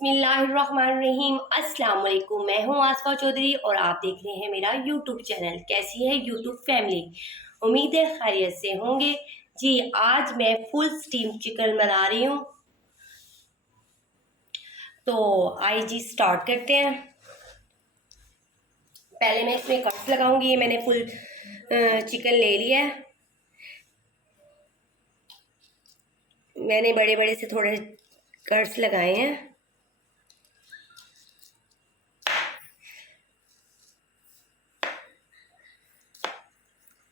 बिस्मिल्लाहिर्रहमानिर्रहीम। अस्सलाम वालेकुम। मैं हूँ आसफा चौधरी और आप देख रहे हैं मेरा यूट्यूब चैनल। कैसी है यूट्यूब फैमिली? उम्मीद है खैरियत से होंगे। जी, आज मैं फुल स्टीम चिकन बना रही हूँ, तो आइए जी स्टार्ट करते हैं। पहले मैं इसमें कट्स लगाऊंगी। ये मैंने फुल चिकन ले लिया है। मैंने बड़े बड़े से थोड़े कट्स लगाए हैं।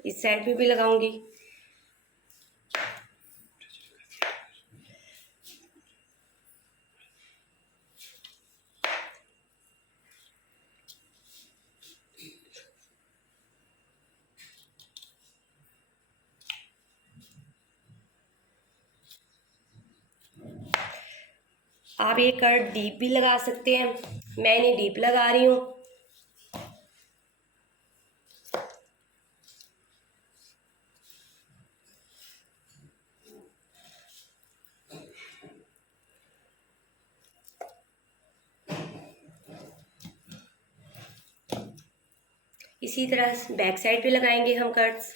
इस साइड पे भी लगाऊंगी। आप ये कट डीप भी लगा सकते हैं, मैं इन्हें डीप लगा रही हूँ। इसी तरह बैक साइड पे लगाएंगे हम कट्स।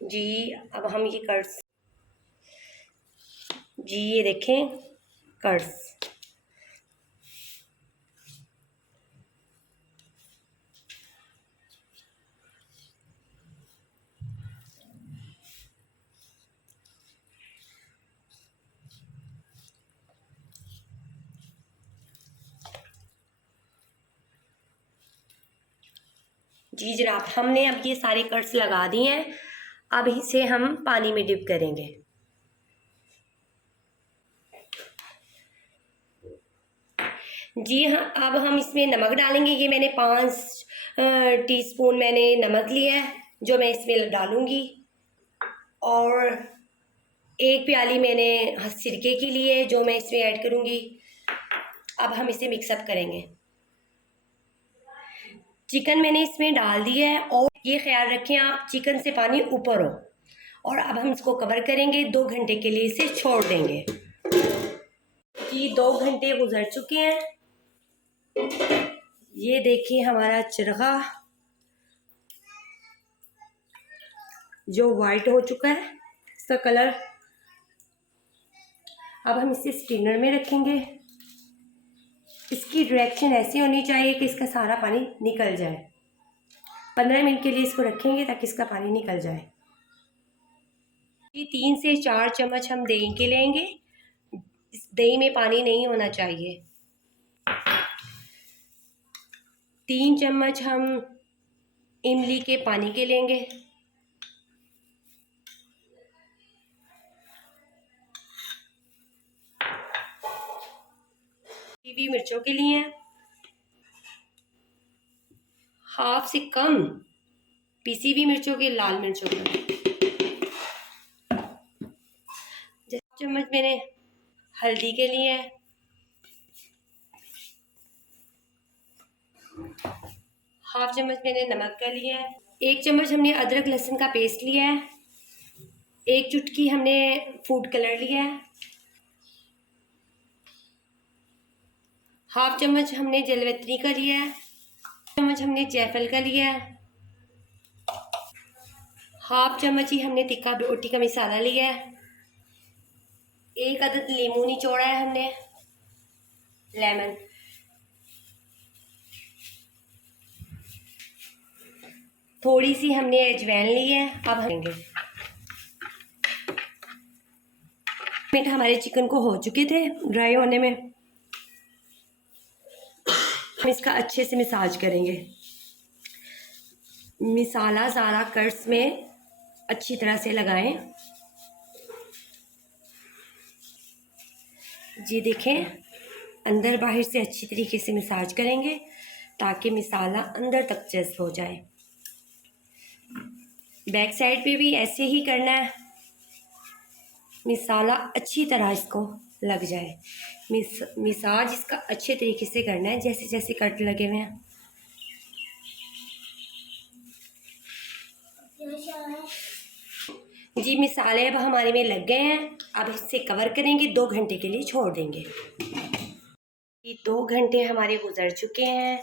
जी, अब हम ये कट्स, जी ये देखें कट्स। जी जनाब, हमने अब ये सारे कट्स लगा दिए हैं। अब इसे हम पानी में डिप करेंगे। जी हाँ, अब हम इसमें नमक डालेंगे। ये मैंने 5 टीस्पून मैंने नमक लिया है, जो मैं इसमें डालूंगी। और 1 प्याली मैंने सिरके की ली है, जो मैं इसमें ऐड करूंगी। अब हम इसे मिक्सअप करेंगे। चिकन मैंने इसमें डाल दिया है और ये ख्याल रखें आप चिकन से पानी ऊपर हो। और अब हम इसको कवर करेंगे, 2 घंटे के लिए इसे छोड़ देंगे। जी 2 घंटे गुजर चुके हैं। ये देखिए हमारा चरखा जो वाइट हो चुका है, इसका कलर। अब हम इसे स्टीनर में रखेंगे। इसकी डायरेक्शन ऐसी होनी चाहिए कि इसका सारा पानी निकल जाए। 15 मिनट के लिए इसको रखेंगे ताकि इसका पानी निकल जाए। 3 से 4 चम्मच हम दही के लेंगे। इस दही में पानी नहीं होना चाहिए। 3 चम्मच हम इमली के पानी के लेंगे। पीली मिर्चों के लिए हाफ से कम पीसी हुई मिर्चों के, लाल मिर्चों के। चम्मच मैंने हल्दी के लिए है। हाफ चम्मच मैंने नमक का लिया है। 1 चम्मच हमने अदरक लहसुन का पेस्ट लिया है। 1 चुटकी हमने फूड कलर लिया है। हाफ चम्मच हमने जलवैत्री का लिया है। चम्मच हमने जायफल का लिया है। हाफ चम्मच ही हमने तिक्का रोटी का मसाला लिया है। 1 अदद लीमू निचोड़ा है हमने, लेमन। थोड़ी सी हमने अजवाइन ली है। अब हम मिनट हमारे चिकन को हो चुके थे ड्राई होने में। हम इसका अच्छे से मसाज करेंगे। मसाला सारा कट्स में अच्छी तरह से लगाएं। जी देखें, अंदर बाहर से अच्छी तरीके से मसाज करेंगे ताकि मसाला अंदर तक जज़्ब हो जाए। बैक साइड पे भी ऐसे ही करना है, मसाला अच्छी तरह इसको लग जाए। मसाज इसका अच्छे तरीके से करना है, जैसे जैसे कट लगे हुए हैं। जी मसाले अब हमारे में लग गए हैं। अब इसे कवर करेंगे, 2 घंटे के लिए छोड़ देंगे। ये 2 घंटे हमारे गुजर चुके हैं।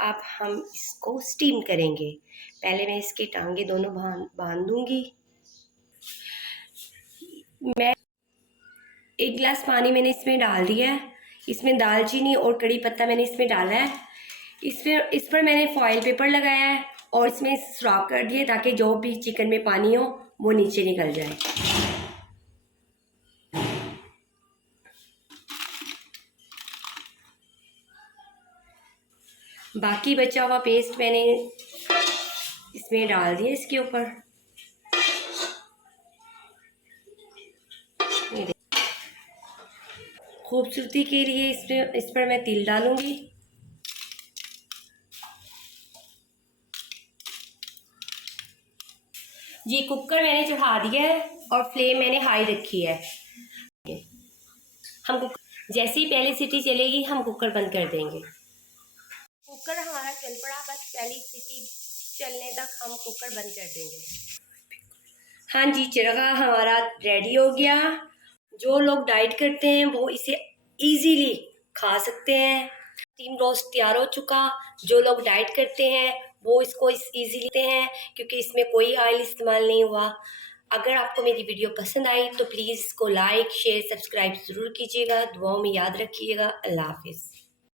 अब हम इसको स्टीम करेंगे। पहले मैं इसकी टांगे दोनों बांध दूंगी। मैं 1 गिलास पानी मैंने इसमें डाल दिया है। इसमें दालचीनी और कड़ी पत्ता मैंने इसमें डाला है। इस पर मैंने फॉइल पेपर लगाया है और इसमें सुराख कर दिए ताकि जो भी चिकन में पानी हो वो नीचे निकल जाए। बाकी बचा हुआ पेस्ट मैंने इसमें डाल दिया इसके ऊपर। खूबसूरती के लिए इस पर मैं तिल डालूंगी। जी कुकर मैंने चढ़ा दिया है और फ्लेम मैंने हाई रखी है। हम कुकर जैसे ही पहली सीटी चलेगी हम कुकर बंद कर देंगे। कुकर हमारा चल पड़ा, बस पहली सीटी चलने तक हम कुकर बंद कर देंगे। हाँ जी चरगा हमारा रेडी हो गया। जो लोग डाइट करते हैं वो इसे इजीली खा सकते हैं। स्टीम रोस्ट तैयार हो चुका। जो लोग डाइट करते हैं वो इसको इजीली लेते हैं क्योंकि इसमें कोई ऑयल इस्तेमाल नहीं हुआ। अगर आपको मेरी वीडियो पसंद आई तो प्लीज़ इसको लाइक शेयर सब्सक्राइब ज़रूर कीजिएगा। दुआओं में याद रखिएगा। अल्लाह हाफिज़।